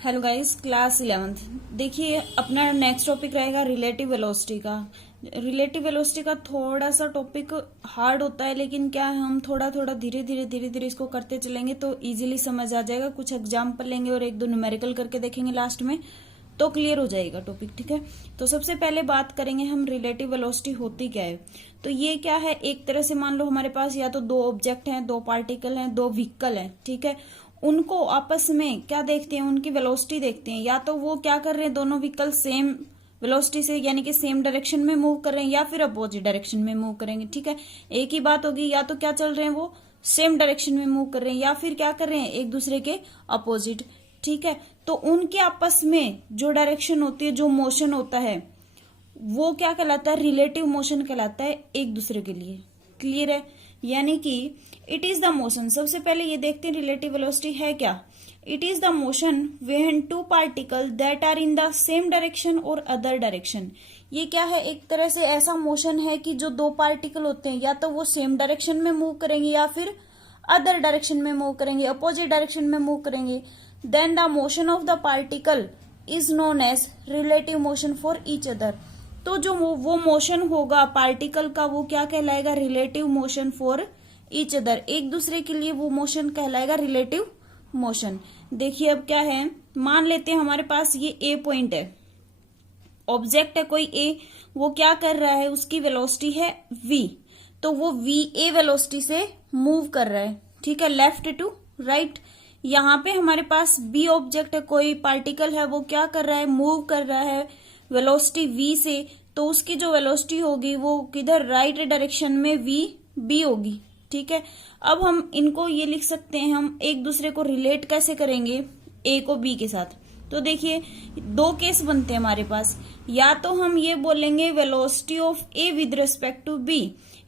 Hello guys, class 11th। देखिए, अपना next topic रहेगा रिलेटिव वेलोसिटी का। रिलेटिव वेलोसिटी का थोड़ा सा टॉपिक हार्ड होता है, लेकिन क्या है, हम थोड़ा थोड़ा धीरे धीरे इसको करते चलेंगे तो इजीली समझ आ जाएगा। कुछ एग्जाम्पल लेंगे और एक दो न्यूमेरिकल करके देखेंगे लास्ट में, तो क्लियर हो जाएगा टॉपिक। ठीक है, तो सबसे पहले बात करेंगे हम रिलेटिव वेलोसिटी होती क्या है। तो ये क्या है, एक तरह से मान लो हमारे पास या तो दो ऑब्जेक्ट हैं, दो पार्टिकल हैं, दो व्हीकल हैं। ठीक है, उनको आपस में क्या देखते हैं, उनकी वेलोसिटी देखते हैं। या तो वो क्या कर रहे हैं, दोनों व्हीकल सेम वेलोसिटी से यानी कि सेम डायरेक्शन में मूव कर रहे हैं, या फिर अपोजिट डायरेक्शन में मूव करेंगे। ठीक है, एक ही बात होगी, या तो क्या चल रहे हैं, वो सेम डायरेक्शन में मूव कर रहे हैं, या फिर क्या कर रहे हैं, एक दूसरे के अपोजिट। ठीक है, तो उनके आपस में जो डायरेक्शन होती है, जो मोशन होता है, वो क्या कहलाता है, रिलेटिव मोशन कहलाता है एक दूसरे के लिए। क्लियर है, यानी कि इट इज द मोशन। सबसे पहले ये देखते हैं रिलेटिव वेलोसिटी है क्या। It is the motion when two particle that are in the same direction और अदर डायरेक्शन। ये क्या है, एक तरह से ऐसा मोशन है कि जो दो पार्टिकल होते हैं, या तो वो सेम डायरेक्शन में मूव करेंगे या फिर अदर डायरेक्शन में मूव करेंगे, अपोजिट डायरेक्शन में मूव करेंगे। Then the motion of the particle is known as relative motion for each other. तो जो वो मोशन होगा पार्टिकल का, वो क्या कहलाएगा, relative motion for each other. एक दूसरे के लिए वो मोशन कहलाएगा रिलेटिव मोशन। देखिए अब क्या है, मान लेते हैं हमारे पास ये ए पॉइंट है, ऑब्जेक्ट है कोई ए, वो क्या कर रहा है, उसकी वेलोसिटी है वी, तो वो वी ए वेलोसिटी से मूव कर रहा है। ठीक है, लेफ्ट टू राइट। यहाँ पे हमारे पास बी ऑब्जेक्ट है, कोई पार्टिकल है, वो क्या कर रहा है, मूव कर रहा है वेलोसिटी v से, तो उसकी जो वेलोसिटी होगी वो किधर, राइट डायरेक्शन में v b होगी। ठीक है, अब हम इनको ये लिख सकते हैं, हम एक दूसरे को रिलेट कैसे करेंगे a को b के साथ। तो देखिए दो केस बनते हैं हमारे पास, या तो हम ये बोलेंगे velocity of a with respect to b,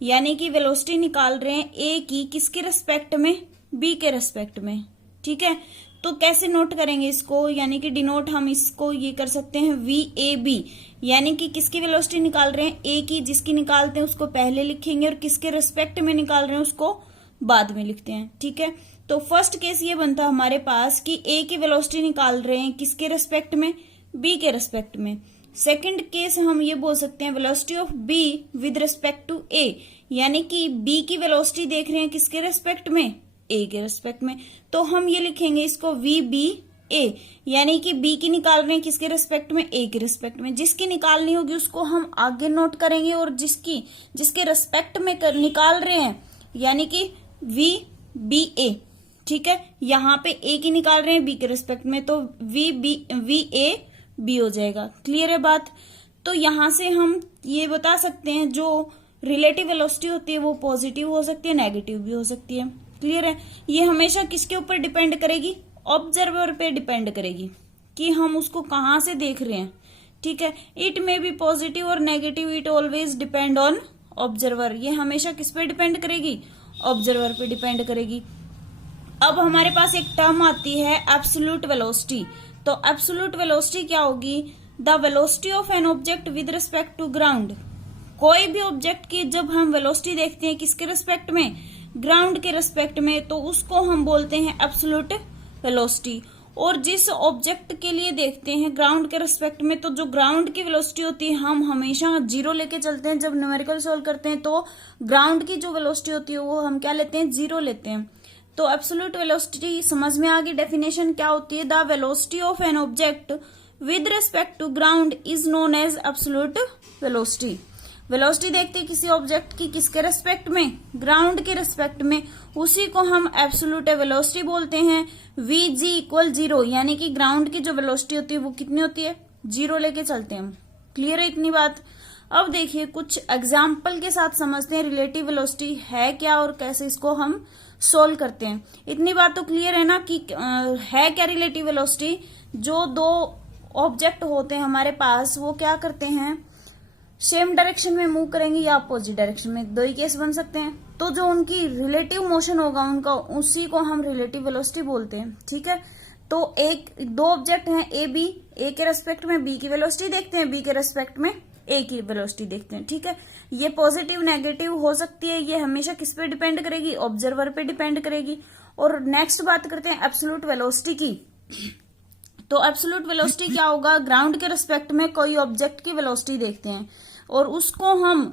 यानी कि वेलोसिटी निकाल रहे हैं a की किसके रिस्पेक्ट में, b के रिस्पेक्ट में। ठीक है, तो कैसे नोट करेंगे इसको, यानी कि डिनोट हम इसको ये कर सकते हैं वी ए बी, यानी कि किसकी वेलोसिटी निकाल रहे हैं, ए की, जिसकी निकालते हैं उसको पहले लिखेंगे और किसके रिस्पेक्ट में निकाल रहे हैं उसको बाद में लिखते हैं। ठीक है, तो फर्स्ट केस ये बनता है हमारे पास कि ए की वेलोसिटी निकाल रहे हैं किसके रिस्पेक्ट में, बी के रिस्पेक्ट में। सेकेंड केस हम ये बोल सकते हैं velocity of B with respect to A, यानी कि बी की वेलोसिटी देख रहे हैं किसके रिस्पेक्ट में, ए के रिस्पेक्ट में। तो हम ये लिखेंगे इसको वी बी ए, यानी कि बी की निकाल रहे हैं किसके रिस्पेक्ट में, ए के रिस्पेक्ट में। जिसकी निकालनी होगी उसको हम आगे नोट करेंगे, और जिसके रिस्पेक्ट में निकाल रहे हैं, यानी कि वी बी ए। ठीक है, यहाँ पे ए की निकाल रहे हैं बी के रिस्पेक्ट में, तो वी ए बी हो जाएगा। क्लियर है बात। तो यहां से हम ये बता सकते हैं जो रिलेटिव वेलोसिटी होती है वो पॉजिटिव हो सकती है, नेगेटिव भी हो सकती है। क्लियर है, ये हमेशा किसके ऊपर डिपेंड करेगी, ऑब्जर्वर पे डिपेंड करेगी कि हम उसको कहाँ से देख रहे हैं। ठीक है, इट मे बी पॉजिटिव और negative, it always depend on observer. ये हमेशा किस पे डिपेंड करेगी, ऑब्जर्वर पे डिपेंड करेगी। अब हमारे पास एक टर्म आती है एब्सोल्यूट वेलोसिटी। तो एब्सोल्यूट वेलोसिटी क्या होगी, the velocity of an object with respect to ground. कोई भी ऑब्जेक्ट की जब हम वेलोसिटी देखते हैं किसके रिस्पेक्ट में, ग्राउंड के रिस्पेक्ट में, तो उसको हम बोलते हैं एब्सोल्यूट वेलोसिटी। और जिस ऑब्जेक्ट के लिए देखते हैं ग्राउंड के रिस्पेक्ट में, तो जो ग्राउंड की वेलोसिटी होती है हम हमेशा जीरो लेके चलते हैं। जब न्यूमेरिकल सॉल्व करते हैं तो ग्राउंड की जो वेलोसिटी होती है वो हम क्या लेते हैं, जीरो लेते हैं। तो एब्सोल्यूट वेलोसिटी समझ में आ गई, डेफिनेशन क्या होती है, the velocity of an object with respect to ground is known as absolute velocity. Velocity देखते हैं किसी ऑब्जेक्ट की किसके रिस्पेक्ट में, ग्राउंड के रिस्पेक्ट में, उसी को हम एब्सोल्यूट वेलोसिटी बोलते हैं। वी जी इक्वल जीरो, यानी कि ग्राउंड की जो वेलोसिटी होती है वो कितनी होती है, जीरो लेके चलते हैं हम। क्लियर है इतनी बात। अब देखिए कुछ एग्जाम्पल के साथ समझते हैं रिलेटिव वेलोसिटी है क्या और कैसे इसको हम सोल्व करते हैं। इतनी बात तो क्लियर है ना कि है क्या रिलेटिव वेलोसिटी। जो दो ऑब्जेक्ट होते हैं हमारे पास, वो क्या करते हैं, सेम डायरेक्शन में मूव करेंगे या अपोजिट डायरेक्शन में, दो ही केस बन सकते हैं। तो जो उनकी रिलेटिव मोशन होगा उनका, उसी को हम रिलेटिव वेलोसिटी बोलते हैं। ठीक है, तो दो ऑब्जेक्ट हैं ए बी, ए के रेस्पेक्ट में बी की वेलोसिटी देखते हैं, बी के रेस्पेक्ट में ए की वेलोसिटी देखते हैं। ठीक है, ये पॉजिटिव नेगेटिव हो सकती है, ये हमेशा किस पे डिपेंड करेगी, ऑब्जर्वर पे डिपेंड करेगी। और नेक्स्ट बात करते हैं एब्सोल्यूट वेलोसिटी की। तो एब्सोल्यूट वेलोसिटी क्या होगा, ग्राउंड के रिस्पेक्ट में कोई ऑब्जेक्ट की वेलोसिटी देखते हैं और उसको हम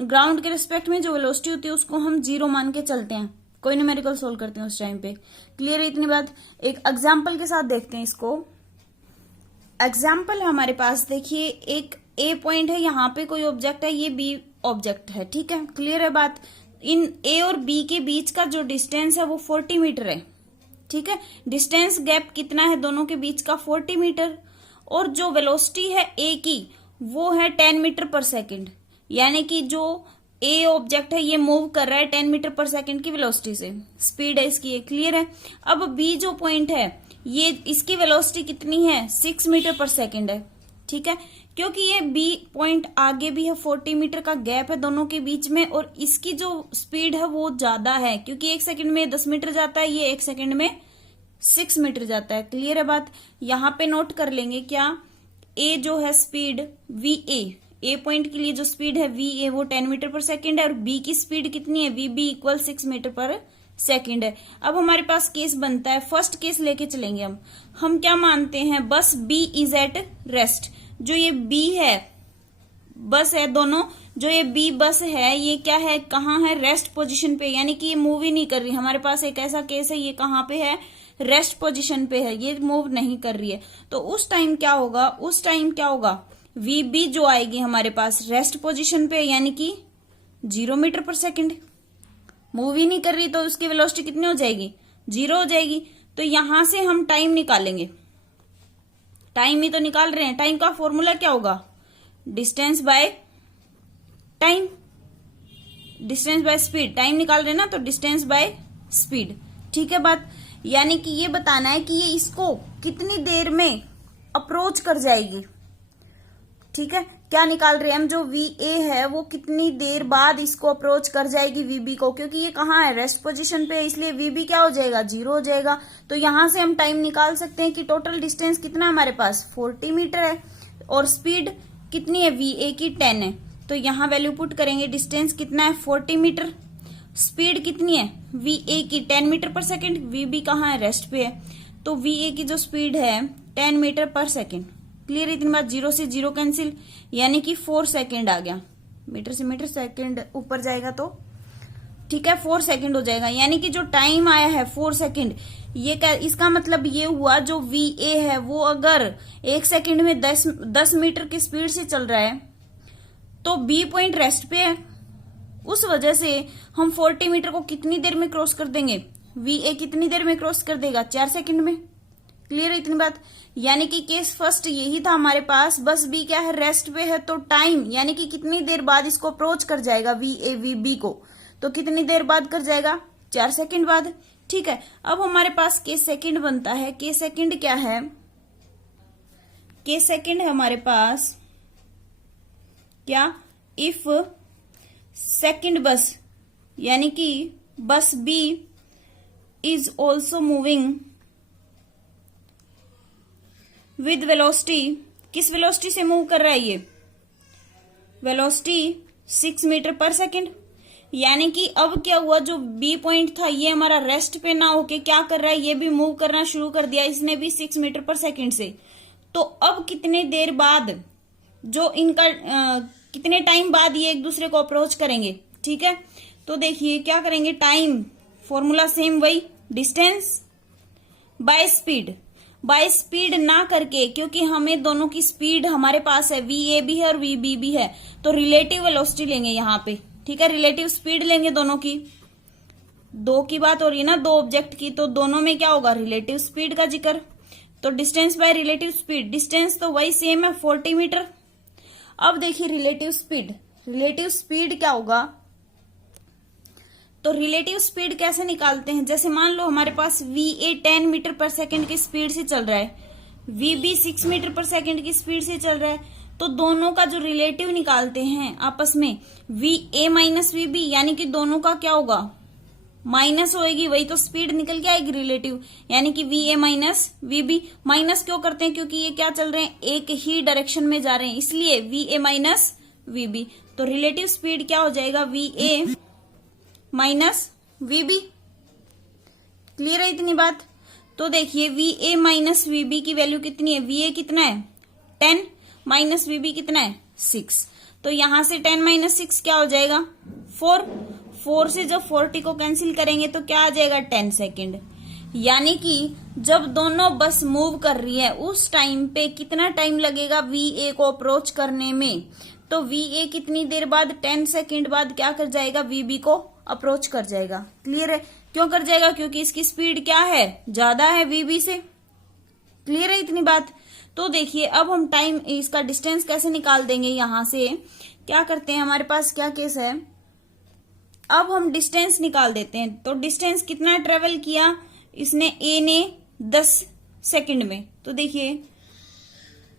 ग्राउंड के रिस्पेक्ट में जो वेलोसिटी होती है उसको हम 0 मान के चलते हैं, कोई न्यूमेरिकल सोल्व करते हैं उस टाइम पे। क्लियर है इतनी बात। एक एग्जाम्पल के साथ देखते हैं इसको। एग्जाम्पल हमारे पास देखिए, एक ए पॉइंट है, यहाँ पे कोई ऑब्जेक्ट है, ये बी ऑब्जेक्ट है, ठीक है। क्लियर है बात। इन ए और बी के बीच का जो डिस्टेंस है वो 40 मीटर है, ठीक है। डिस्टेंस गैप कितना है दोनों के बीच का, 40 मीटर। और जो वेलोसिटी है ए की वो है 10 मीटर पर सेकेंड, यानी कि जो ए ऑब्जेक्ट है ये मूव कर रहा है 10 मीटर पर सेकेंड की वेलोसिटी से, स्पीड है इसकी। क्लियर है। अब बी जो पॉइंट है ये, इसकी वेलोसिटी कितनी है, 6 मीटर पर सेकेंड है, ठीक है। क्योंकि ये बी पॉइंट आगे भी है, 40 मीटर का गैप है दोनों के बीच में, और इसकी जो स्पीड है वो ज्यादा है, क्योंकि 1 सेकंड में 10 मीटर जाता है, ये 1 सेकंड में 6 मीटर जाता है। क्लियर है बात। यहाँ पे नोट कर लेंगे क्या, ए जो है स्पीड वी ए पॉइंट के लिए जो स्पीड है वी ए वो 10 मीटर पर सेकेंड है, और बी की स्पीड कितनी है, वी बी इक्वल 6 मीटर पर सेकेंड है। अब हमारे पास केस बनता है, फर्स्ट केस लेके चलेंगे हम क्या मानते हैं, बस बी इज एट रेस्ट। जो ये बी है बस है दोनों, जो ये बी बस है ये क्या है, कहाँ है, रेस्ट पोजीशन पे, यानी कि ये मूव ही नहीं कर रही। हमारे पास एक ऐसा केस है, ये कहाँ पे है, रेस्ट पोजीशन पे है, ये मूव नहीं कर रही है। तो उस टाइम क्या होगा, वी बी जो आएगी हमारे पास रेस्ट पोजीशन पे, यानी कि 0 मीटर पर सेकेंड, मूव ही नहीं कर रही, तो उसकी वेलोसिटी कितनी हो जाएगी, 0 हो जाएगी। तो यहां से हम टाइम निकालेंगे, टाइम ही तो निकाल रहे हैं। टाइम का फॉर्मूला क्या होगा, distance by time, distance by speed. Time निकाल रहे हैं ना, तो डिस्टेंस बाय स्पीड, ठीक है बात। यानी कि ये बताना है कि ये इसको कितनी देर में अप्रोच कर जाएगी, ठीक है। क्या निकाल रहे हैं हम, जो वी ए है वो कितनी देर बाद इसको अप्रोच कर जाएगी वी बी को, क्योंकि ये कहाँ है, रेस्ट पोजीशन पे है, इसलिए वी बी क्या हो जाएगा, 0 हो जाएगा। तो यहां से हम टाइम निकाल सकते हैं कि टोटल डिस्टेंस कितना है हमारे पास, 40 मीटर है, और स्पीड कितनी है, वी ए की 10 है। तो यहाँ वैल्यू पुट करेंगे, डिस्टेंस कितना है 40 मीटर, स्पीड कितनी है वी ए की 10 मीटर पर सेकेंड, वी बी कहाँ है, रेस्ट पे है। तो वी ए की जो स्पीड है 10 मीटर पर सेकेंड। क्लियर, इतनी बात। 0 से 0 कैंसिल, यानी कि 4 सेकेंड आ गया, मीटर से मीटर सेकेंड ऊपर जाएगा तो ठीक है 4 सेकेंड हो जाएगा। यानी कि जो टाइम आया है 4 सेकेंड, ये इसका मतलब ये हुआ, जो वी ए है वो अगर 1 सेकेंड में 10 मीटर की स्पीड से चल रहा है तो बी पॉइंट रेस्ट पे है, उस वजह से हम 40 मीटर को कितनी देर में क्रॉस कर देंगे, वी ए कितनी देर में क्रॉस कर देगा, 4 सेकेंड में। क्लियर है इतनी बात। यानी कि केस फर्स्ट यही था हमारे पास, बस बी क्या है, रेस्ट पे है, तो टाइम यानी कि कितनी देर बाद इसको अप्रोच कर जाएगा वी ए वी बी को, तो कितनी देर बाद कर जाएगा, 4 सेकेंड बाद, ठीक है। अब हमारे पास केस सेकेंड बनता है। केस सेकेंड क्या है, केस सेकेंड है हमारे पास क्या, इफ सेकेंड बस यानी कि bus B is also moving with velocity, किस वेलोसिटी से मूव कर रहा है ये, वेलोसिटी 6 मीटर पर सेकेंड। यानी कि अब क्या हुआ, जो बी पॉइंट था ये हमारा रेस्ट पे ना होके क्या कर रहा है, ये भी मूव करना शुरू कर दिया इसने भी 6 मीटर पर सेकेंड से। तो अब कितने देर बाद, जो इनका कितने टाइम बाद ये एक दूसरे को अप्रोच करेंगे, ठीक है। तो देखिए क्या करेंगे, टाइम फॉर्मूला सेम वही, distance by speed, by speed ना करके, क्योंकि हमें दोनों की स्पीड हमारे पास है, वी ए भी है और वी बी भी है, तो रिलेटिव वेलोसिटी लेंगे यहाँ पे, ठीक है। रिलेटिव स्पीड लेंगे दोनों की, दो की बात हो रही है ना, दो ऑब्जेक्ट की, तो दोनों में क्या होगा, रिलेटिव स्पीड का जिक्र। तो distance by relative speed, distance तो वही सेम है 40 मीटर। अब देखिए रिलेटिव स्पीड, रिलेटिव स्पीड क्या होगा, तो रिलेटिव स्पीड कैसे निकालते हैं, जैसे मान लो हमारे पास वी ए 10 मीटर पर सेकेंड की स्पीड से चल रहा है, वी बी 6 मीटर पर सेकेंड की स्पीड से चल रहा है, तो दोनों का जो रिलेटिव निकालते हैं आपस में, V A minus V B, यानी कि दोनों का क्या होगा, माइनस होएगी, वही तो स्पीड निकल के आएगी रिलेटिव, यानी कि V A minus V B. Minus क्यों करते हैं, क्योंकि ये क्या चल रहे हैं, एक ही डायरेक्शन में जा रहे हैं, इसलिए V A minus V B. तो रिलेटिव स्पीड क्या हो जाएगा, V A minus V B. Clear है इतनी बात। तो देखिए V A minus V B की वैल्यू कितनी है, वी ए कितना है 10 माइनस वी बी कितना है 6, तो यहां से 10 माइनस 6 क्या हो जाएगा 4, 4 से जब 40 को कैंसिल करेंगे तो क्या आ जाएगा 10 सेकेंड। यानी कि जब दोनों बस मूव कर रही है उस टाइम पे कितना टाइम लगेगा वी ए को अप्रोच करने में, तो वी ए कितनी देर बाद 10 सेकेंड बाद क्या कर जाएगा वी बी को अप्रोच कर जाएगा। क्लियर है, क्यों कर जाएगा, क्योंकि इसकी स्पीड क्या है ज्यादा है वी बी से। क्लियर है इतनी बात। तो देखिए अब हम टाइम इसका डिस्टेंस कैसे निकाल देंगे, यहां से क्या करते हैं, हमारे पास क्या केस है, अब हम डिस्टेंस निकाल देते हैं। तो डिस्टेंस कितना ट्रेवल किया इसने, ए ने 10 सेकंड में, तो देखिए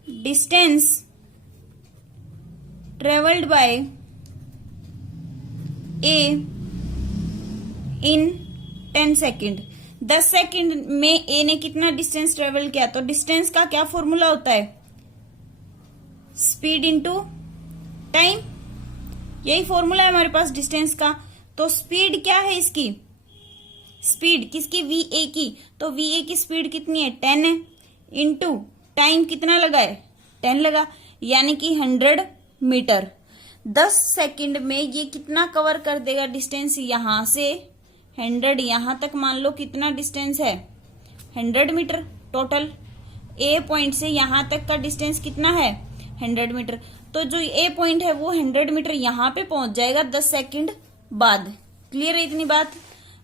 डिस्टेंस ट्रेवल्ड बाय ए इन 10 सेकेंड, 10 सेकेंड में ए ने कितना डिस्टेंस ट्रेवल किया, तो डिस्टेंस का क्या फॉर्मूला होता है, स्पीड इनटू टाइम, यही फॉर्मूला है हमारे पास डिस्टेंस का। तो स्पीड क्या है इसकी, स्पीड किसकी, वी ए की, तो वी ए की स्पीड कितनी है 10 है, इनटू टाइम कितना लगा है 10 लगा, यानी कि 100 मीटर। 10 सेकंड में ये कितना कवर कर देगा डिस्टेंस, यहां से 100 यहां तक मान लो कितना डिस्टेंस है 100 मीटर टोटल। ए पॉइंट से यहां तक का डिस्टेंस कितना है 100 मीटर, तो जो ए पॉइंट है वो 100 मीटर यहां पे पहुंच जाएगा 10 सेकंड बाद। क्लियर है इतनी बात।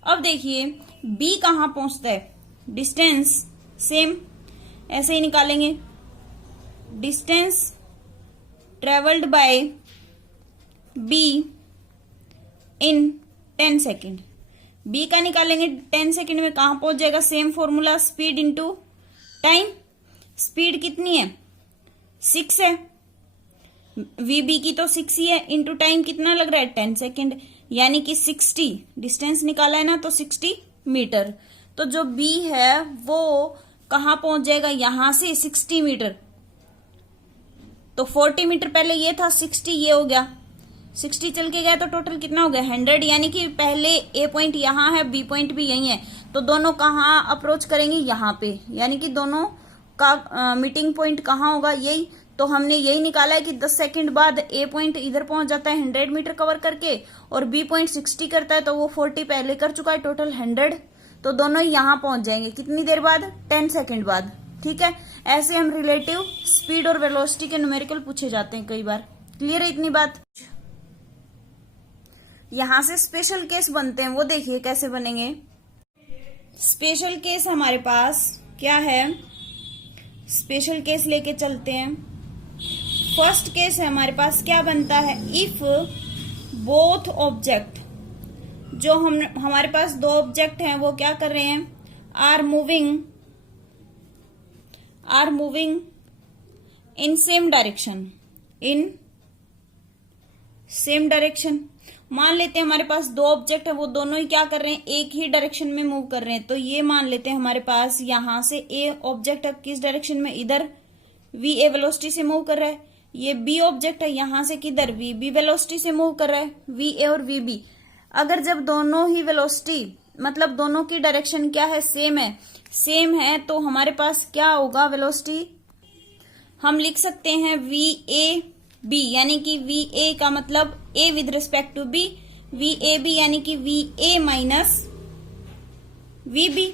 अब देखिए बी कहां पहुंचता है, डिस्टेंस सेम ऐसे ही निकालेंगे, distance travelled by B in 10 second, B का निकालेंगे 10 सेकेंड में कहां पहुंच जाएगा, same formula speed into time, speed कितनी है 6 है, वी बी की तो 6 ही है, इनटू टाइम कितना लग रहा है 10 सेकेंड, यानी कि 60 डिस्टेंस निकाला है ना, तो 60 मीटर। तो जो बी है वो कहां पहुंच जाएगा, यहां से 60 मीटर, तो 40 मीटर पहले ये था, 60 ये हो गया, 60 चल के गया तो टोटल कितना हो गया 100, यानी कि पहले ए पॉइंट यहां है बी पॉइंट भी यही है, तो दोनों कहां अप्रोच करेंगे यहां पे, यानी कि दोनों का मीटिंग पॉइंट कहां होगा यही। तो हमने यही निकाला है कि 10 सेकंड बाद ए पॉइंट इधर पहुंच जाता है 100 मीटर कवर करके, और बी पॉइंट 60 करता है, तो वो 40 पहले कर चुका है, टोटल 100, तो दोनों यहां पहुंच जाएंगे कितनी देर बाद 10 सेकंड बाद। ठीक है, ऐसे हम रिलेटिव स्पीड और वेलोसिटी के न्यूमेरिकल पूछे जाते हैं कई बार। क्लियर है इतनी बात। यहां से स्पेशल केस बनते हैं, वो देखिए कैसे बनेंगे। स्पेशल केस हमारे पास क्या है, स्पेशल केस लेके चलते हैं। फर्स्ट केस है हमारे पास, क्या बनता है, इफ बोथ ऑब्जेक्ट, जो हमारे पास दो ऑब्जेक्ट हैं वो क्या कर रहे हैं, are moving in same direction, in same direction. मान लेते हैं हमारे पास दो ऑब्जेक्ट है, वो दोनों ही क्या कर रहे हैं, एक ही डायरेक्शन में मूव कर रहे हैं। तो ये मान लेते हैं हमारे पास यहां से ए ऑब्जेक्ट है किस डायरेक्शन में, इधर वी ए वेलोसिटी से मूव कर रहा है, ये बी ऑब्जेक्ट है यहां से किधर, वी बी वेलोसिटी से मूव कर रहा है, वी ए और वी बी। अगर जब दोनों ही वेलोसिटी मतलब दोनों की डायरेक्शन क्या है, सेम है, तो हमारे पास क्या होगा वेलोसिटी, हम लिख सकते हैं वी ए बी, यानी कि वी ए का मतलब A with respect to B, V A B यानी कि V A minus V B,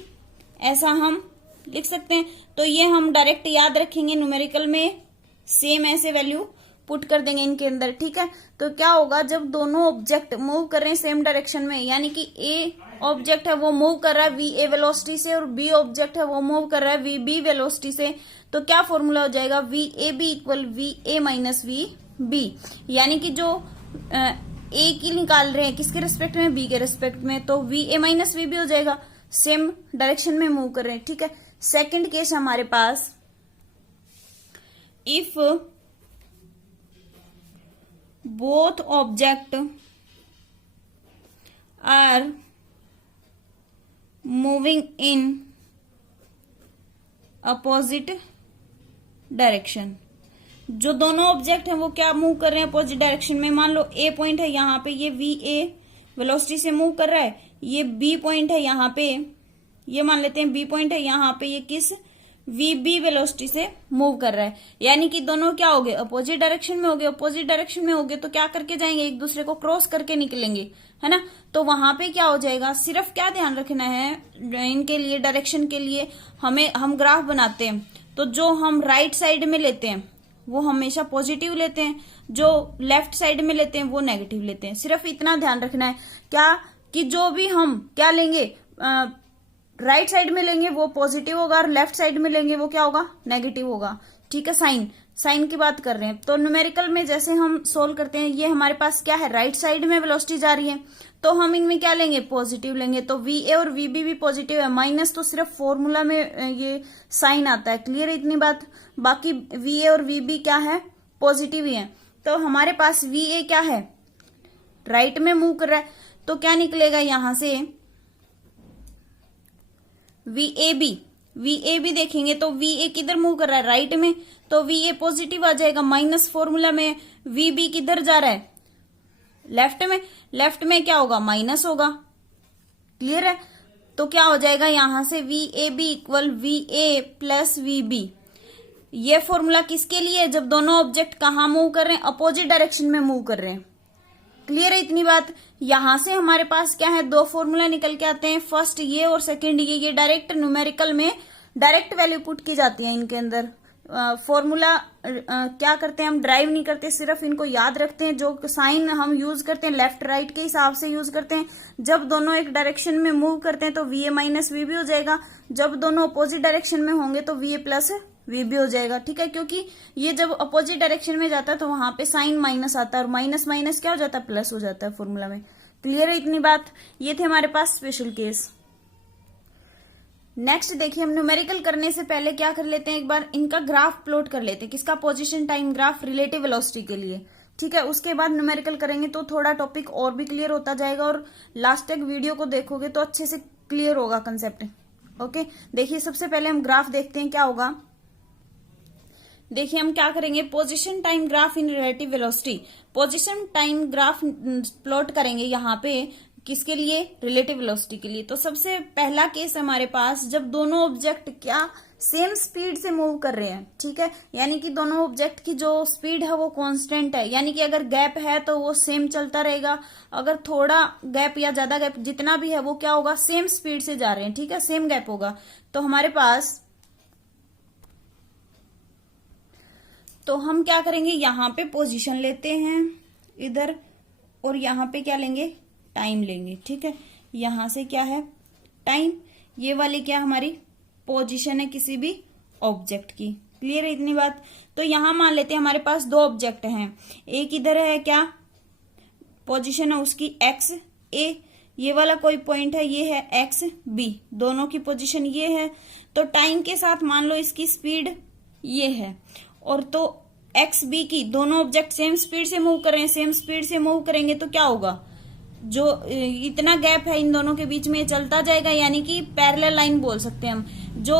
ऐसा हम लिख सकते हैं। तो ये हम डायरेक्ट याद रखेंगे, न्यूमेरिकल में सेम ऐसे वैल्यू पुट कर देंगे इनके अंदर। ठीक है, तो क्या होगा, जब दोनों ऑब्जेक्ट मूव कर रहे हैं सेम डायरेक्शन में, यानी कि ए ऑब्जेक्ट है वो मूव कर रहा है वी ए वेलोसिटी से, और बी ऑब्जेक्ट है वो मूव कर रहा है वी बी वेलोसिटी से, तो क्या फॉर्मूला हो जाएगा, V A B equal V A minus V B, यानी कि जो ए की निकाल रहे हैं किसके रिस्पेक्ट में, बी के रिस्पेक्ट में, तो V A minus V B हो जाएगा, सेम डायरेक्शन में मूव कर रहे हैं। ठीक है, सेकंड केस हमारे पास, if both object are moving in opposite direction, जो दोनों ऑब्जेक्ट हैं वो क्या मूव कर रहे हैं अपोजिट डायरेक्शन में। मान लो ए पॉइंट है यहाँ पे, ये वी ए वेलोसिटी से मूव कर रहा है, ये बी पॉइंट है यहाँ पे ये मान लेते हैं बी पॉइंट है, यहाँ पे ये किस वी बी वेलोसिटी से मूव कर रहा है, यानी कि दोनों क्या हो गए, अपोजिट डायरेक्शन में हो गए। अपोजिट डायरेक्शन में हो गए तो क्या करके जाएंगे, एक दूसरे को क्रॉस करके निकलेंगे, है ना। तो वहां पे क्या हो जाएगा, सिर्फ क्या ध्यान रखना है इनके लिए, डायरेक्शन के लिए हम ग्राफ बनाते हैं तो जो हम राइट साइड में लेते हैं वो हमेशा पॉजिटिव लेते हैं, जो लेफ्ट साइड में लेते हैं वो नेगेटिव लेते हैं। सिर्फ इतना ध्यान रखना है क्या, कि जो भी हम क्या लेंगे, राइट साइड में लेंगे वो पॉजिटिव होगा और लेफ्ट साइड में लेंगे वो क्या होगा, नेगेटिव होगा। ठीक है, साइन की बात कर रहे हैं। तो न्यूमेरिकल में जैसे हम सोल्व करते हैं, ये हमारे पास क्या है, राइट साइड में वेलोसिटी जा रही है, तो हम इनमें क्या लेंगे, पॉजिटिव लेंगे। तो वी ए और वी बी भी पॉजिटिव है, माइनस तो सिर्फ फॉर्मूला में ये साइन आता है। क्लियर है इतनी बात। बाकी वी ए और वी बी क्या है, पॉजिटिव ही है। तो हमारे पास वी ए क्या है, राइट में मूव कर रहा है, तो क्या निकलेगा यहां से वी ए बी देखेंगे तो वी ए किधर मूव कर रहा है, राइट में, तो वी ए पॉजिटिव आ जाएगा। माइनस फॉर्मूला में वी बी किधर जा रहा है, लेफ्ट में क्या होगा, माइनस होगा। क्लियर है। तो क्या हो जाएगा यहां से V A B equal V A plus V B. ये फॉर्मूला किसके लिए, जब दोनों ऑब्जेक्ट कहां मूव कर रहे हैं, अपोजिट डायरेक्शन में मूव कर रहे हैं। क्लियर है इतनी बात। यहां से हमारे पास क्या है, दो फॉर्मूला निकल के आते हैं, फर्स्ट ये और सेकंड ये डायरेक्ट न्यूमेरिकल में डायरेक्ट वैल्यू पुट की जाती है इनके अंदर। फॉर्मूला क्या करते हैं, हम ड्राइव नहीं करते, सिर्फ इनको याद रखते हैं। जो साइन हम यूज करते हैं लेफ्ट राइट के हिसाब से यूज करते हैं। जब दोनों एक डायरेक्शन में मूव करते हैं तो V A minus V B हो जाएगा, जब दोनों अपोजिट डायरेक्शन में होंगे तो V A plus V B हो जाएगा। ठीक है, क्योंकि ये जब अपोजिट डायरेक्शन में जाता है तो वहां पे साइन माइनस आता है और माइनस माइनस क्या हो जाता है, प्लस हो जाता है फॉर्मूला में। क्लियर है इतनी बात। ये थे हमारे पास स्पेशल केस। नेक्स्ट देखिए, हम न्यूमेरिकल करने से पहले क्या कर लेते हैं, एक बार इनका ग्राफ प्लॉट कर लेते हैं। किसका, position time graph relative velocity के लिए। ठीक है, उसके बाद न्यूमेरिकल करेंगे तो थोड़ा टॉपिक और भी क्लियर होता जाएगा और लास्ट तक वीडियो को देखोगे तो अच्छे से क्लियर होगा कंसेप्ट। ओके, देखिए सबसे पहले हम ग्राफ देखते हैं क्या होगा। देखिए हम क्या करेंगे, पोजीशन टाइम ग्राफ इन relative velocity, position time graph plot करेंगे यहाँ पे किसके लिए, रिलेटिव वेलोसिटी के लिए। तो सबसे पहला केस हमारे पास, जब दोनों ऑब्जेक्ट क्या सेम स्पीड से मूव कर रहे हैं। ठीक है, यानी कि दोनों ऑब्जेक्ट की जो स्पीड है वो कांस्टेंट है, यानी कि अगर गैप है तो वो सेम चलता रहेगा, अगर थोड़ा गैप या ज्यादा गैप जितना भी है वो क्या होगा, सेम स्पीड से जा रहे हैं। ठीक है, सेम गैप होगा। तो हमारे पास, तो हम क्या करेंगे, यहां पे पोजीशन लेते हैं इधर और यहां पे क्या लेंगे, टाइम लेंगे। ठीक है, यहां से क्या है, टाइम, ये वाली क्या हमारी पोजीशन है किसी भी ऑब्जेक्ट की। क्लियर है इतनी बात। तो यहां मान लेते हैं हमारे पास दो ऑब्जेक्ट हैं, एक इधर है क्या, पोजीशन है उसकी एक्स ए, ये वाला कोई पॉइंट है ये है एक्स बी, दोनों की पोजीशन ये है। तो टाइम के साथ मान लो इसकी स्पीड ये है, और तो एक्स बी की, दोनों ऑब्जेक्ट सेम स्पीड से मूव कर रहे हैं, सेम स्पीड से मूव करेंगे तो क्या होगा, जो इतना गैप है इन दोनों के बीच में चलता जाएगा, यानी कि पैरेलल लाइन बोल सकते हैं हम। जो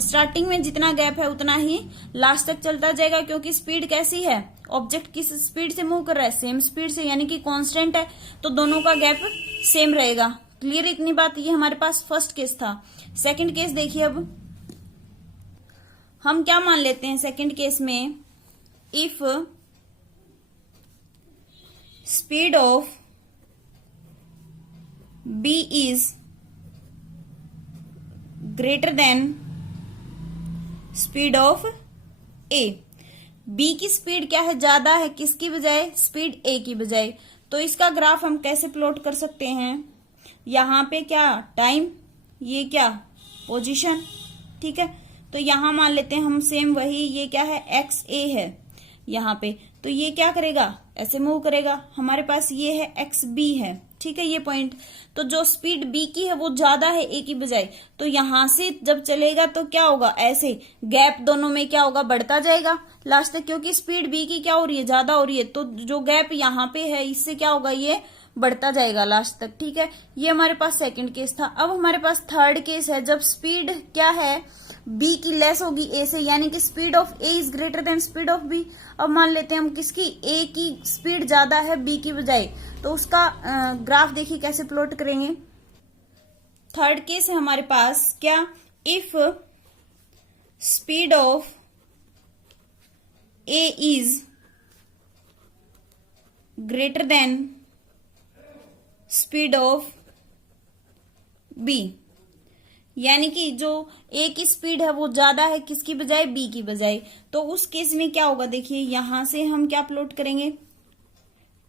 स्टार्टिंग में जितना गैप है उतना ही लास्ट तक चलता जाएगा, क्योंकि स्पीड कैसी है, ऑब्जेक्ट किस स्पीड से मूव कर रहा है, सेम स्पीड से, यानी कि कांस्टेंट है, तो दोनों का गैप सेम रहेगा। क्लियर इतनी बात। ये हमारे पास फर्स्ट केस था। सेकंड केस देखिए, अब हम क्या मान लेते हैं सेकंड केस में, if speed of B is greater than speed of A, B की स्पीड क्या है, ज्यादा है किसकी बजाय, स्पीड A की बजाय। तो इसका ग्राफ हम कैसे प्लॉट कर सकते हैं, यहां पे क्या टाइम, ये क्या पोजीशन। ठीक है, तो यहां मान लेते हैं हम सेम वही, ये क्या है एक्स ए है यहां पे, तो ये क्या करेगा, ऐसे मूव करेगा। हमारे पास ये है एक्स बी है। ठीक है, ये पॉइंट, तो जो स्पीड बी की है वो ज्यादा है ए की बजाय, तो यहां से जब चलेगा तो क्या होगा, ऐसे गैप दोनों में क्या होगा, बढ़ता जाएगा लास्ट तक, क्योंकि स्पीड बी की क्या हो रही है, ज्यादा हो रही है, तो जो गैप यहाँ पे है इससे क्या होगा, ये बढ़ता जाएगा लास्ट तक। ठीक है, ये हमारे पास सेकंड केस था। अब हमारे पास थर्ड केस है, जब स्पीड क्या है, बी की लेस होगी ए से, यानी कि speed of A is greater than speed of B. अब मान लेते हैं हम किसकी, ए की स्पीड ज्यादा है बी की बजाय, तो उसका ग्राफ देखिए कैसे प्लॉट करेंगे। थर्ड केस है हमारे पास क्या, if speed of A is greater than speed of B, यानी कि जो ए की स्पीड है वो ज्यादा है किसकी बजाय, बी की बजाय। तो उस केस में क्या होगा, देखिए यहां से हम क्या प्लॉट करेंगे,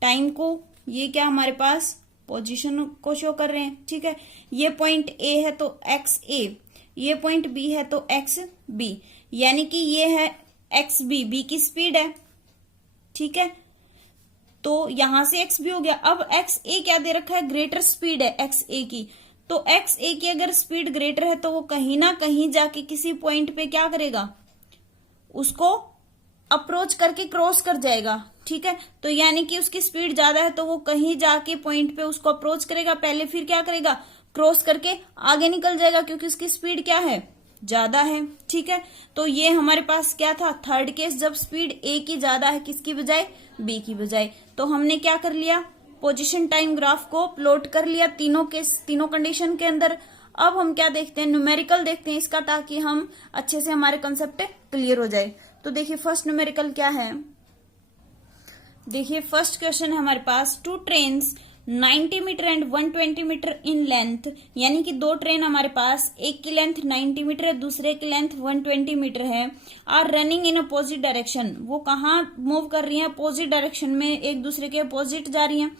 टाइम को, ये क्या हमारे पास पोजीशन को शो कर रहे हैं, ठीक है। ये पॉइंट ए है तो एक्स ए, ये पॉइंट बी है तो एक्स बी, यानी कि ये है एक्स बी, बी की स्पीड है, ठीक है। तो यहां से एक्स बी हो गया। अब एक्स ए क्या दे रखा है, ग्रेटर स्पीड है एक्स ए की, तो एक्स ए की अगर स्पीड ग्रेटर है तो वो कहीं ना कहीं जाके किसी पॉइंट पे क्या करेगा, उसको अप्रोच करके क्रॉस कर जाएगा, ठीक है। तो यानी कि उसकी स्पीड ज्यादा है तो वो कहीं जाके पॉइंट पे उसको अप्रोच करेगा पहले, फिर क्या करेगा, क्रॉस करके आगे निकल जाएगा क्योंकि उसकी स्पीड क्या है, ज्यादा है, ठीक है। तो ये हमारे पास क्या था, थर्ड केस, जब स्पीड ए की ज्यादा है किसकी बजाय, बी की बजाय। तो हमने क्या कर लिया, पोजीशन टाइम ग्राफ को प्लॉट कर लिया तीनों केस, तीनों कंडीशन के अंदर। अब हम क्या देखते हैं, न्यूमेरिकल देखते हैं इसका, ताकि हम अच्छे से हमारे कंसेप्ट क्लियर हो जाए। तो देखिए फर्स्ट न्यूमेरिकल क्या है, देखिए फर्स्ट क्वेश्चन है हमारे पास, two trains 90 metre and 120 metre in length, यानी कि दो ट्रेन हमारे पास, एक की लेंथ 90 मीटर है, दूसरे की लेंथ 120 मीटर है, are running in opposite direction, वो कहाँ मूव कर रही है, अपोजिट डायरेक्शन में, एक दूसरे के अपोजिट जा रही है,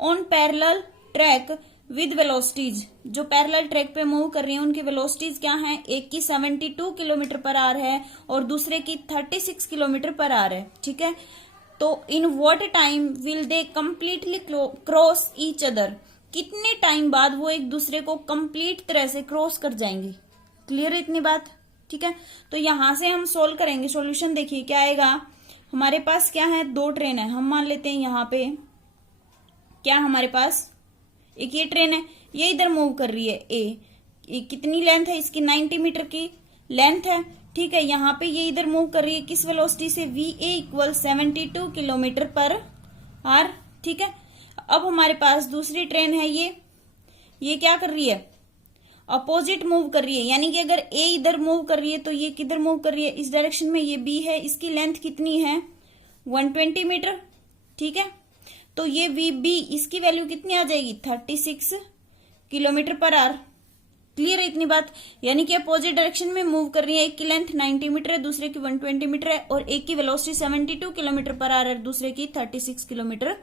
on parallel track with velocities, जो पैरेलल ट्रैक पे मूव कर रही है उनकी वेलोसिटीज क्या है, एक की 72 किलोमीटर पर आवर है और दूसरे की 36 किलोमीटर पर आवर है, ठीक है। तो in what time will they completely cross each other, कितने टाइम बाद वो एक दूसरे को कंप्लीट तरह से क्रॉस कर जाएंगे, क्लियर है इतनी बात, ठीक है। तो यहां से हम सोल्व करेंगे, सॉल्यूशन देखिए क्या आएगा, हमारे पास क्या है, दो ट्रेन है, हम मान लेते हैं यहाँ पे क्या हमारे पास, एक ये ट्रेन है, ये इधर मूव कर रही है ए, कितनी लेंथ है इसकी, 90 मीटर की लेंथ है, ठीक है। यहाँ पे ये इधर मूव कर रही है किस वेलोसिटी से, वी ए इक्वल 72 किलोमीटर पर आवर, ठीक है। अब हमारे पास दूसरी ट्रेन है, ये क्या कर रही है, अपोजिट मूव कर रही है, यानी कि अगर ए इधर मूव कर रही है तो ये किधर मूव कर रही है, इस डायरेक्शन में, ये बी है, इसकी लेंथ कितनी है 120 मीटर, ठीक है। तो ये वी बी, इसकी वैल्यू कितनी आ जाएगी, 36 किलोमीटर पर आवर, क्लियर है इतनी बात, यानी कि अपोजिट डायरेक्शन में मूव कर रही है, एक की लेंथ 90 मीटर है, दूसरे की 120 मीटर है, और एक की वेलोसिटी 72 किलोमीटर पर आवर है, दूसरे की 36 किलोमीटर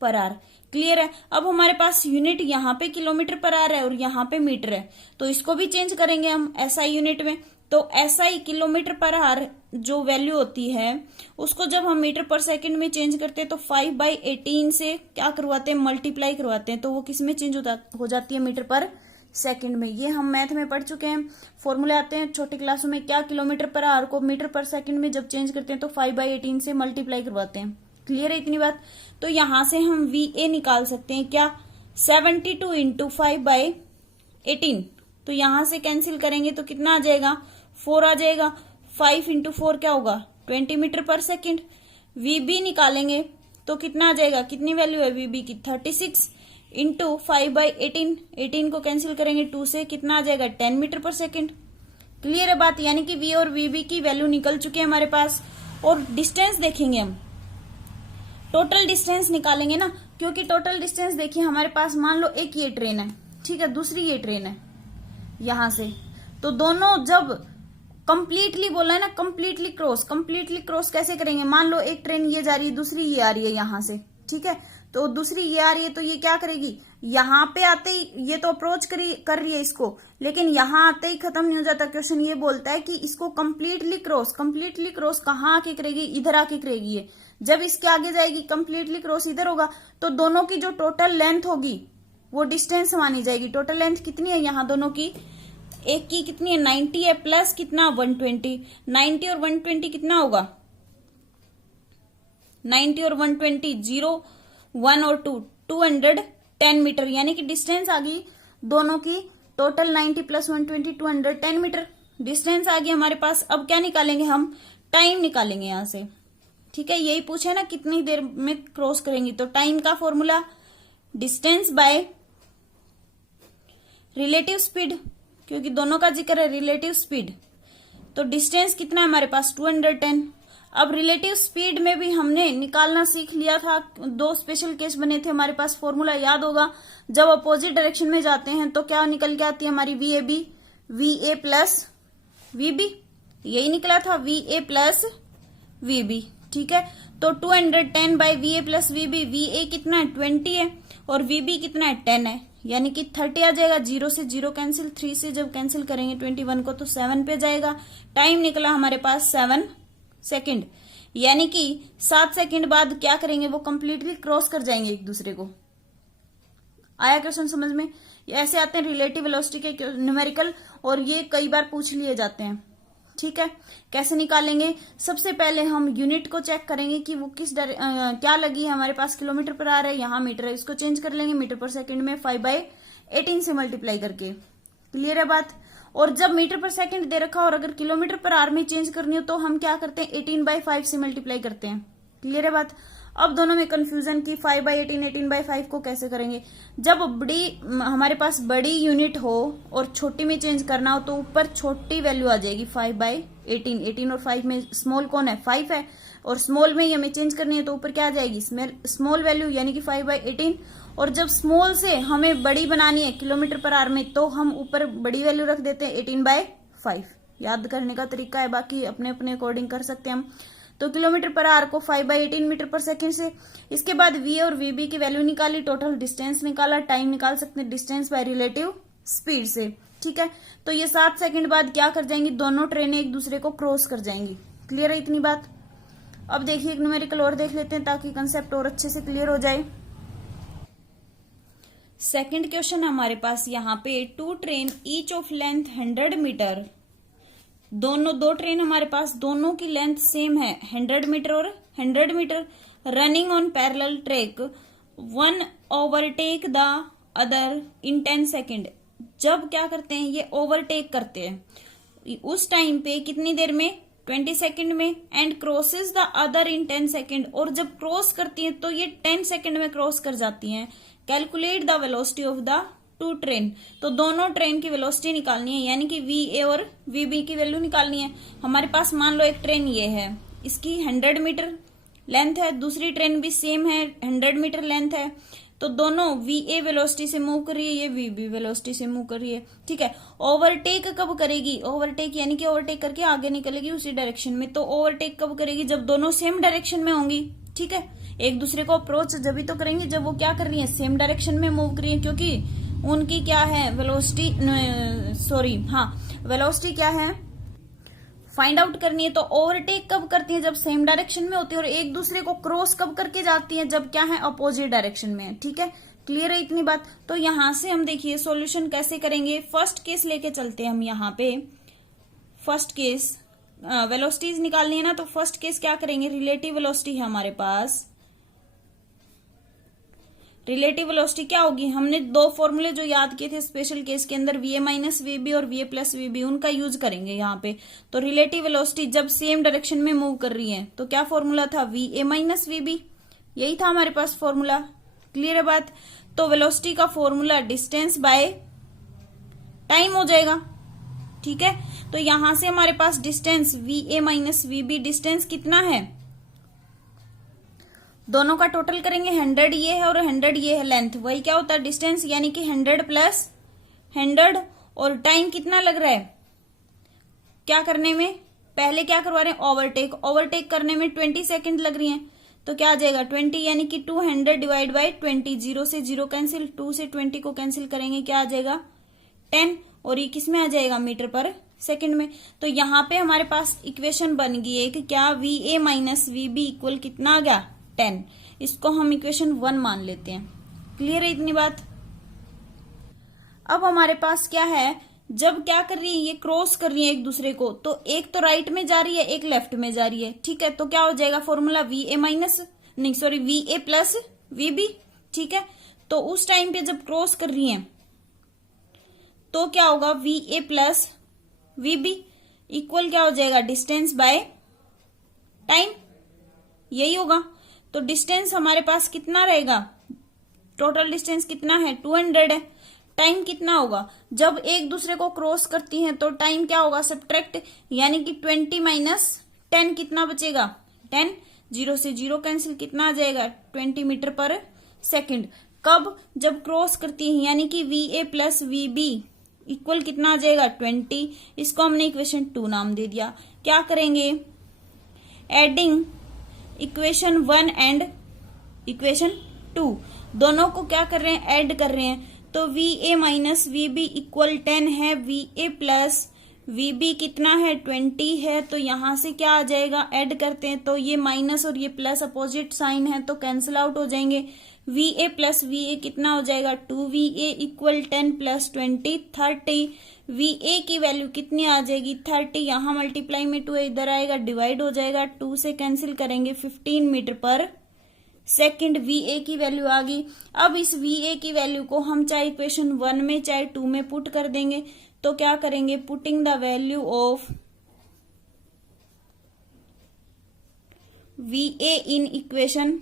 पर आवर, क्लियर है। अब हमारे पास यूनिट यहाँ पे किलोमीटर पर आवर है और यहाँ पे मीटर है, तो इसको भी चेंज करेंगे हम एसआई यूनिट में। तो एसआई किलोमीटर पर आवर जो वैल्यू होती है उसको जब हम मीटर पर सेकंड में चेंज करते हैं तो 5/18 से क्या करवाते हैं, मल्टीप्लाई करवाते हैं, तो वो किस में चेंज हो जाती है, मीटर पर सेकंड में। ये हम मैथ में पढ़ चुके हैं, फॉर्मूले आते हैं छोटी क्लासों में, क्या किलोमीटर पर आवर को मीटर पर सेकंड में जब चेंज करते हैं तो 5/18 से मल्टीप्लाई करवाते हैं, क्लियर है इतनी बात। तो यहां से हम वी ए निकाल सकते हैं क्या, 72 इंटू 5/18, तो यहां से कैंसिल करेंगे तो कितना आ जाएगा, 4 आ जाएगा, 5 इंटू 4 क्या होगा, 20 मीटर पर सेकंड। वी बी निकालेंगे तो कितना आ जाएगा, कितनी वैल्यू है वी बी की, 36 इंटू 5/18, 18 को कैंसिल करेंगे 2 से, कितना आ जाएगा, 10 मीटर पर सेकंड, क्लियर है बात। यानी कि वी और वी बी की वैल्यू निकल चुकी है हमारे पास। और डिस्टेंस देखेंगे हम, टोटल डिस्टेंस निकालेंगे ना, क्योंकि टोटल डिस्टेंस देखिए हमारे पास, मान लो एक ये ट्रेन है, ठीक है, दूसरी ये ट्रेन है यहां से, तो दोनों जब कंप्लीटली बोला है ना, कंप्लीटली क्रॉस कैसे करेंगे, मान लो एक ट्रेन ये जा रही है, दूसरी ये आ रही है यहां से, ठीक है, तो दूसरी ये आ रही है तो ये क्या करेगी, यहाँ पे आते ही ये तो अप्रोच कर रही है इसको, लेकिन यहाँ आते ही खत्म नहीं हो जाता, क्वेश्चन ये बोलता है कि इसको कंप्लीटली क्रॉस कहाँ आके करेगी, इधर आके करेगी ये, जब इसके आगे जाएगी कंप्लीटली क्रॉस इधर होगा, तो दोनों की जो टोटल लेंथ होगी वो डिस्टेंस मानी जाएगी। टोटल लेंथ कितनी है यहाँ दोनों की, एक की कितनी है 90 है, प्लस कितना 120, 90 और 120 कितना होगा, 90 और 120 0 1 और 2 210 मीटर, यानी कि डिस्टेंस आ गई दोनों की, टोटल 90 प्लस 120 210 मीटर डिस्टेंस आ गई हमारे पास। अब क्या निकालेंगे हम, टाइम निकालेंगे यहां से, ठीक है, यही पूछा ना कितनी देर में क्रॉस करेंगी, तो टाइम का formula distance by relative speed, क्योंकि दोनों का जिक्र है रिलेटिव स्पीड, तो डिस्टेंस कितना है हमारे पास 210। अब रिलेटिव स्पीड में भी हमने निकालना सीख लिया था, दो स्पेशल केस बने थे हमारे पास, फॉर्मूला याद होगा। जब अपोजिट डायरेक्शन में जाते हैं तो क्या निकल के आती है हमारी VAB, VA प्लस VB, यही निकला था VA प्लस VB, ठीक है। तो 210 by VA plus VB, VA कितना है 20 है और VB कितना है 10 है, यानी कि 30 आ जाएगा। 0 से 0 कैंसिल, 3 से जब कैंसिल करेंगे 21 को तो 7 पे जाएगा। टाइम निकला हमारे पास 7 सेकंड, यानी कि 7 सेकंड बाद क्या करेंगे, वो कंप्लीटली क्रॉस कर जाएंगे एक दूसरे को। आया क्वेश्चन समझ में? ऐसे आते हैं रिलेटिव वेलोसिटी के न्यूमेरिकल, और ये कई बार पूछ लिए जाते हैं, ठीक है। कैसे निकालेंगे? सबसे पहले हम यूनिट को चेक करेंगे कि वो क्या लगी है हमारे पास, किलोमीटर पर आ रहा है, यहाँ मीटर है, इसको चेंज कर लेंगे मीटर पर सेकंड में 5/18 से मल्टीप्लाई करके। क्लियर है बात? और जब मीटर पर सेकंड दे रखा और अगर किलोमीटर पर आवर में चेंज करनी हो तो हम क्या करते हैं 18/5 से मल्टीप्लाई करते हैं। क्लियर है बात? अब दोनों में कंफ्यूजन की 5/18, 18/5 को कैसे करेंगे? जब हमारे पास बड़ी यूनिट हो और छोटी में चेंज करना हो तो ऊपर छोटी वैल्यू आ जाएगी 5/18। 18 और 5 में स्मॉल कौन है? 5 है, और स्मॉल में ही हमें चेंज करनी है तो ऊपर क्या आ जाएगी स्मॉल वैल्यू, यानी कि 5/18। और जब स्मॉल से हमें बड़ी बनानी है किलोमीटर पर आवर में तो हम ऊपर बड़ी वैल्यू रख देते हैं 18/5। याद करने का तरीका है, बाकी अपने अपने अकॉर्डिंग कर सकते हैं हम। तो किलोमीटर पर आवर को 5/18 मीटर पर सेकंड से, इसके बाद VA और VB की वैल्यू निकाली, टोटल डिस्टेंस निकाला, टाइम निकाल सकते हैं डिस्टेंस बाय रिलेटिव स्पीड से, ठीक है। तो ये 7 सेकंड बाद क्या कर जाएंगी, दोनों ट्रेनें एक दूसरे को क्रॉस कर जाएंगी। क्लियर है इतनी बात? अब देखिए एक न्यूमेरिकल और देख लेते हैं ताकि कंसेप्ट और अच्छे से क्लियर हो जाए। सेकंड क्वेश्चन हमारे पास यहाँ पे 2 train each of length 100 metre, दो ट्रेन हमारे पास, दोनों की लेंथ सेम है 100 मीटर और 100 metre, running on parallel track, one overtake the other in 10 second. जब क्या करते हैं ये ओवरटेक करते हैं उस टाइम पे कितनी देर में, 20 सेकेंड में, and crosses the other in 10 second, और जब क्रॉस करती हैं तो ये 10 सेकेंड में क्रॉस कर जाती हैं। Calculate the velocity of the 2 train, तो दोनों ट्रेन की वेलोसिटी निकालनी है, यानी कि VA और VB की वैल्यू निकालनी है। हमारे पास मान लो एक ट्रेन ये है, इसकी 100 मीटर लेंथ है, दूसरी ट्रेन भी सेम है 100 मीटर लेंथ है, तो दोनों VA वेलोसिटी से मूव कर रही है, ये VB वेलोसिटी से मूव कर रही है, ठीक है। ओवरटेक कब करेगी? ओवरटेक यानी कि ओवरटेक करके आगे निकलेगी उसी डायरेक्शन में। तो ओवरटेक कब करेगी? जब दोनों सेम डायरेक्शन में होंगी, ठीक है। एक दूसरे को अप्रोच जब भी तो करेंगे जब वो क्या कर रही है, सेम डायरेक्शन में मूव कर रही है, क्योंकि उनकी क्या है वेलोसिटी, वेलोसिटी क्या है फाइंड आउट करनी है। तो ओवरटेक कब करती है? जब सेम डायरेक्शन में होती है, और एक दूसरे को क्रॉस कब करके जाती है? जब क्या है अपोजिट डायरेक्शन में है, ठीक है। क्लियर है इतनी बात? तो यहां से हम देखिए सॉल्यूशन कैसे करेंगे। फर्स्ट केस लेके चलते हैं हम यहाँ पे। फर्स्ट केस वेलोसिटीज निकालनी है ना, तो फर्स्ट केस क्या करेंगे, रिलेटिव वेलोसिटी है हमारे पास। रिलेटिव वेलोसिटी क्या होगी, हमने दो फॉर्मूले जो याद किए थे स्पेशल केस के अंदर, VA माइनस VB और VA प्लस VB, उनका यूज करेंगे यहाँ पे। तो रिलेटिव वेलोसिटी जब सेम डायरेक्शन में मूव कर रही है तो क्या फॉर्मूला था, VA माइनस VB, यही था हमारे पास फॉर्मूला। क्लियर है बात? तो वेलोसिटी का फॉर्मूला डिस्टेंस बाय टाइम हो जाएगा, ठीक है। तो यहां से हमारे पास distance VA minus VB, distance कितना है, दोनों का टोटल करेंगे, 100 ये है और 100 ये है लेंथ, वही क्या होता है डिस्टेंस, यानी कि 100 प्लस 100। और टाइम कितना लग रहा है क्या करने में, पहले क्या करवा रहे हैं ओवरटेक, ओवरटेक करने में 20 सेकंड लग रही हैं, तो क्या आ जाएगा 20, यानी कि 200 डिवाइड बाई 20, 0 से 0 कैंसिल, 2 से 20 को कैंसिल करेंगे, क्या आ जाएगा 10, और ये किस में आ जाएगा मीटर पर सेकंड में। तो यहाँ पे हमारे पास इक्वेशन बन गई है कि क्या VA माइनस VB इक्वल कितना आ गया 10, इसको हम इक्वेशन 1 मान लेते हैं। क्लियर है इतनी बात? अब हमारे पास क्या है, जब क्या कर रही है ये क्रॉस कर रही है एक दूसरे को, तो एक तो राइट में जा रही है एक लेफ्ट में जा रही है, ठीक है। तो क्या हो जाएगा फॉर्मूला VA प्लस VB, ठीक है। तो उस टाइम पे जब क्रॉस कर रही है तो क्या होगा VA प्लस VB इक्वल क्या हो जाएगा डिस्टेंस बाय टाइम, यही होगा। तो डिस्टेंस हमारे पास कितना रहेगा, टोटल डिस्टेंस कितना है 200 है, टाइम कितना होगा, जब एक दूसरे को क्रॉस करती हैं तो टाइम क्या होगा, सब्ट्रैक्ट, यानी कि 20 माइनस 10 कितना बचेगा 10, 0 से 0 कैंसिल, कितना आ जाएगा 20 मीटर पर सेकंड। कब, जब क्रॉस करती है, यानी कि VA प्लस VB इक्वल कितना आ जाएगा 20। इसको हमने इक्वेशन 2 नाम दे दिया। क्या करेंगे, एडिंग इक्वेशन 1 एंड इक्वेशन 2, दोनों को क्या कर रहे हैं, ऐड कर रहे हैं। तो VA माइनस VB इक्वल 10 है, VA प्लस VB कितना है 20 है, तो यहां से क्या आ जाएगा, ऐड करते हैं तो ये माइनस और ये प्लस अपोजिट साइन है तो कैंसिल आउट हो जाएंगे। VA प्लस VA कितना हो जाएगा 2VA इक्वल 10 प्लस 20 30। VA की वैल्यू कितनी आ जाएगी 30, यहां मल्टीप्लाई में 2 इधर आएगा, डिवाइड हो जाएगा, 2 से कैंसिल करेंगे 15 मीटर पर सेकंड। VA की वैल्यू आ गई। अब इस VA की वैल्यू को हम चाहे इक्वेशन 1 में चाहे 2 में पुट कर देंगे। तो क्या करेंगे, putting the value of VA in equation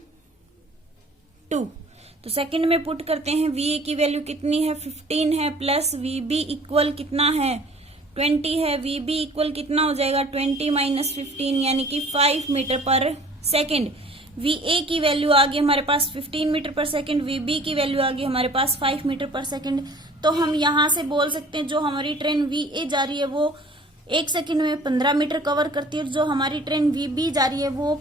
2, तो सेकंड में पुट करते हैं। VA की वैल्यू कितनी है 15 है, प्लस VB इक्वल कितना है 20 है, VB इक्वल कितना हो जाएगा 20 माइनस 15 यानी कि 5 मीटर पर सेकंड। VA की वैल्यू आ गई हमारे पास 15 मीटर पर सेकंड, VB की वैल्यू आ गई हमारे पास 5 मीटर पर सेकंड। तो हम यहां से बोल सकते हैं जो हमारी ट्रेन VA जा रही है वो 1 सेकंड में 15 मीटर कवर करती है, जो हमारी ट्रेन VB जा रही है वो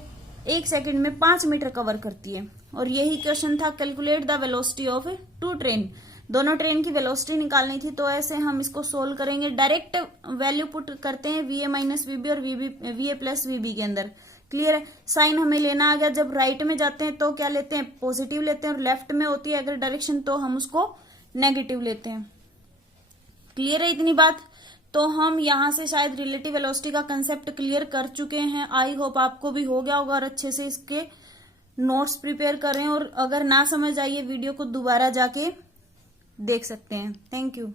1 सेकंड में 5 मीटर कवर करती है। और यही क्वेश्चन था, calculate the velocity of 2 train, दोनों ट्रेन की वेलोसिटी निकालनी थी। तो ऐसे हम इसको सोल्व करेंगे, डायरेक्ट वैल्यू पुट करते हैं VA माइनस VB और VA प्लस VB के अंदर। क्लियर है, साइन हमें लेना आ गया। जब राइट में जाते हैं तो क्या लेते हैं, पॉजिटिव लेते हैं, और लेफ्ट में होती है अगर डायरेक्शन तो हम उसको नेगेटिव लेते हैं। क्लियर है इतनी बात। तो हम यहां से शायद रिलेटिव वेलोसिटी का कंसेप्ट क्लियर कर चुके हैं। आई होप आपको भी हो गया होगा और अच्छे से इसके नोट्स प्रिपेयर करें, और अगर ना समझ आइए वीडियो को दोबारा जाके देख सकते हैं। Thank you.